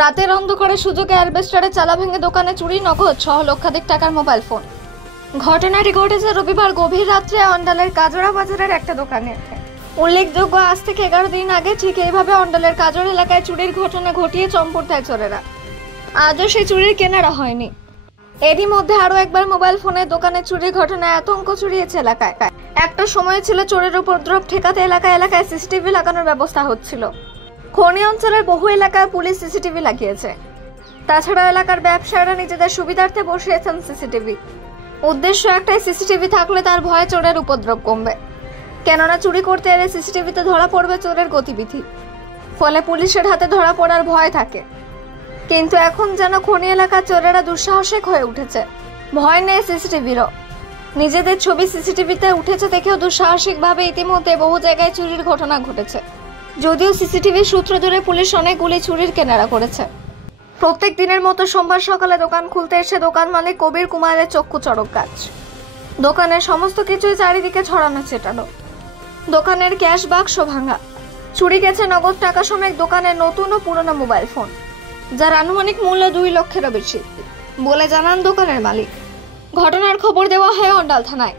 রাতের অন্ধকারে সুযোগে অ্যালবেস্টারে চালা ভেঙে দোকানে চুরি, নগদ সহ লক্ষাধিক টাকার মোবাইল ফোন। ঘটনাটি ঘটেছে রবিবার গভীর রাত্রে অন্ডালের কাজরা বাজারের একটা দোকানে। উল্লেখযোগ্য, আজ থেকে 11 দিন আগে ঠিক এইভাবে অন্ডালের কাজর এলাকায় চুরির ঘটনা ঘটিয়ে চম্পট দেয় চোরেরা। আজও সেই চুরির কেনারা হয়নি। এরই মধ্যে আরো একবার মোবাইল ফোনের দোকানে চুরির ঘটনায় আতঙ্ক ছড়িয়েছে এলাকায়। একটা সময় ছিল চোরের উপদ্রব ঠেকাতে এলাকায় এলাকায় সিসিটিভি লাগানোর ব্যবস্থা হচ্ছিল। খনি অঞ্চলের বহু এলাকায় পুলিশ সিসিটিভি লাগিয়েছে। তাছাড়া এলাকার ব্যবসায়ীরা নিজেদের সুবিধার্থে বসিয়েছেন সিসিটিভি। উদ্দেশ্য একটাই, সিসিটিভি থাকলে তার ভয়ে চোরের উপদ্রব কমবে। কেননা চুরি করতে এলে সিসিটিভিতে ধরা পড়বে চোরের গতিবিধি, ফলে পুলিশের হাতে ধরা পড়ার ভয় থাকে। কিন্তু এখন যেন খনি এলাকার চোরেরা দুঃসাহসিক হয়ে উঠেছে। ভয় নেই সিসিটিভিরও। নিজেদের ছবি সিসিটিভিতে উঠেছে দেখেও দুঃসাহসিকভাবে ইতিমধ্যে বহু জায়গায় চুরির ঘটনা ঘটেছে। যদিও সিসিটিভির সূত্র ধরে পুলিশ অনেকগুলি চুরির কেনারা করেছে। প্রত্যেক দিনের মতো সোমবার সকালে দোকান খুলতে এসে দোকান মালিক কবির কুমারের চক্ষু চড়ক গাছ। দোকানের সমস্ত কিছুই চারিদিকে ছড়ানো ছেটানো। দোকানের ক্যাশ বাক্স ভাঙা। চুরি গেছে নগদ টাকা সমেত দোকানের নতুন ও পুরনো মোবাইল ফোন, যার আনুমানিক মূল্য 2 লক্ষেরও বেশি বলে জানান দোকানের মালিক। ঘটনার খবর দেওয়া হয় অন্ডাল থানায়।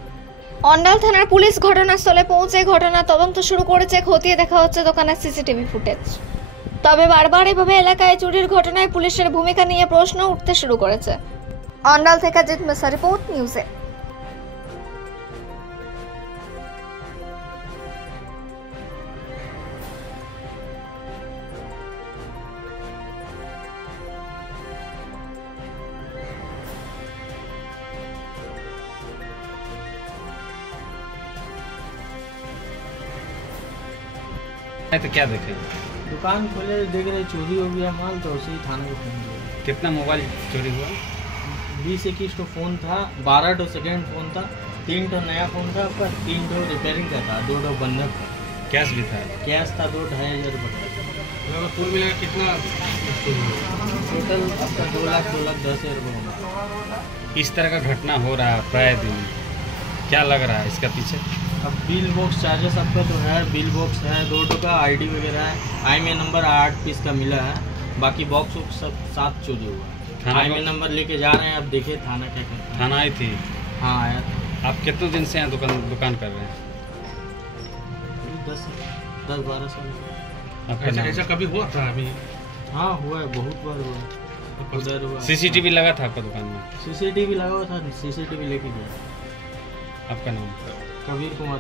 অন্ডাল থানার পুলিশ ঘটনাস্থলে পৌঁছে ঘটনার তদন্ত শুরু করেছে। খতিয়ে দেখা হচ্ছে দোকানের সিসিটিভি ফুটেজ। তবে বারবার এভাবে এলাকায় চুরির ঘটনায় পুলিশের ভূমিকা নিয়ে প্রশ্ন উঠতে শুরু করেছে। অন্ডাল থেকে জিৎ মেসা রিপোর্ট, নিউজে। तो क्या देखे? दुकान खोले, देख रहे चोरी हो गया माल, तो उसे ही थाने को फोन किया। कितना मोबाइल चोरी हुआ? 20-21 तो फोन था, 12 तो सेकेंड फोन था, 3 तो नया फोन था, पर 3 तो रिपेयरिंग का था, 2 तो बंधक था। कैश भी था? कैश था 2-2.5 रुपये। कुल मिलाकर कितना टोटल आपका 2,10,000 रुपये होगा। इस तरह का घटना हो रहा है प्राय दिन, क्या लग रहा है इसका पीछे? अब बिल बॉक्स चार्जेस आपका तो है, बिल बॉक्स है 2 का, आईडी वगैरह है, IMEI नंबर 8 पीस का मिला है, बाकी बॉक्स सब 7 चोरी हुआ है। IMEI नंबर लेके जा रहे हैं, अब देखिए थाना क्या कहता है। थाना आई थी? हाँ आया था। आप कितने दिन से यहाँ दुकान कर रहे हैं? 10-12 साल। आपका नाम? ऐसा कभी हुआ था अभी? हाँ हुआ है, बहुत बार हुआ है। उधर हुआ। सीसीटीवी लगा था आपका दुकान में? सीसीटीवी लगा हुआ था, सीसीटीवी लेके गया। आपका नाम? कबीर कुमार।